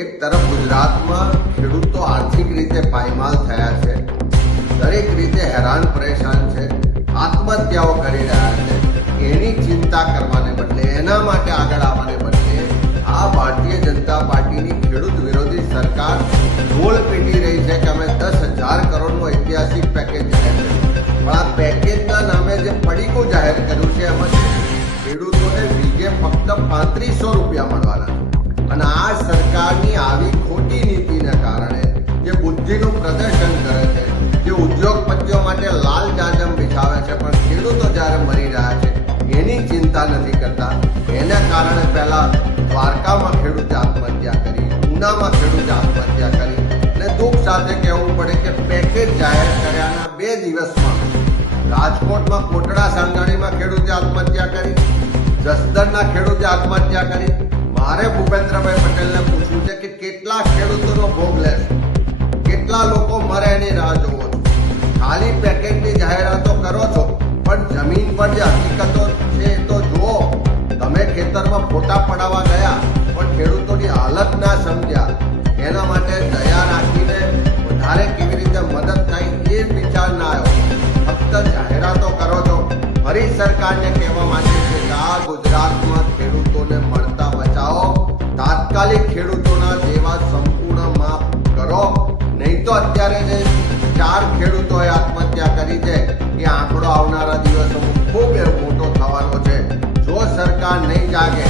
એક તરફ ગુજરાતમાં ખેડૂતો આર્થિક રીતે પાયમાલ થયા છે, દરેક રીતે હેરાન પરેશાન છે, આત્મહત્યાઓ કરી રહ્યા છે. એની ચિંતા કરવાને બદલે, એના માટે આગળ આવવાને બદલે આ ભારતીય જનતા પાર્ટીની ખેડૂત વિરોધી સરકાર ઢોલ પીટી રહી છે કે અમે 10,000 કરોડનું ઐતિહાસિક પેકેજ જાહેર કર્યું. પણ આ પેકેજના નામે જે પડીકું જાહેર કર્યું છે એમાં ખેડૂતોને વીઘે ફક્ત 3500 રૂપિયા મળવાના છે. અને આ સરકારની આવી ખોટી નીતિને કારણે જે બુદ્ધિનું પ્રદર્શન કરે છે, જે ઉદ્યોગપતિઓ માટે લાલ જાજમ બિછાવે છે, પણ ખેડૂતો જ્યારે મરી રહ્યા છે એની ચિંતા નથી કરતા. એના કારણે પહેલા દ્વારકામાં ખેડૂતે આત્મહત્યા કરી, ઉનામાં ખેડૂતે આત્મહત્યા કરી, અને દુઃખ સાથે કહેવું પડે કે પેકેજ જાહેર કર્યાના 2 દિવસમાં રાજકોટમાં કોટડા સાંગાણીમાં ખેડૂતે આત્મહત્યા કરી, જસદણના ખેડૂતે આત્મહત્યા કરી. મારે ભૂપેન્દ્રભાઈ પટેલને પૂછવું છે કે કેટલા ખેડૂતોનો ભોગ લેશે, કેટલા લોકો મરે એની રાહ જોવો છો. ખાલી પેકેજની જાહેરાતો કરો છો, પણ જમીન પર જે હકીકતો છે એ તો જુઓ. તમે ખેતરમાં ફોટા પડાવવા ગયા પણ ખેડૂતોની હાલત ના સમજ્યા. એના માટે દયા રાખીને વધારે કેવી રીતે મદદ થાય એ વિચાર ના આવ્યો. ફક્ત જાહેરાતો કરો છો. ફરી સરકારને કહેવા માંગે છે કે આ ગુજરાતમાં ખેડૂતોને મળતા બચાવો, તાત્કાલિક ખેડૂતોના દેવા સંપૂર્ણ માફ કરો. નહીં તો અત્યારે જે 4 ખેડૂતોએ આત્મહત્યા કરી છે એ આંકડો આવનારા દિવસોમાં ખૂબ મોટો થવાનો છે. જો સરકાર નહીં જાગે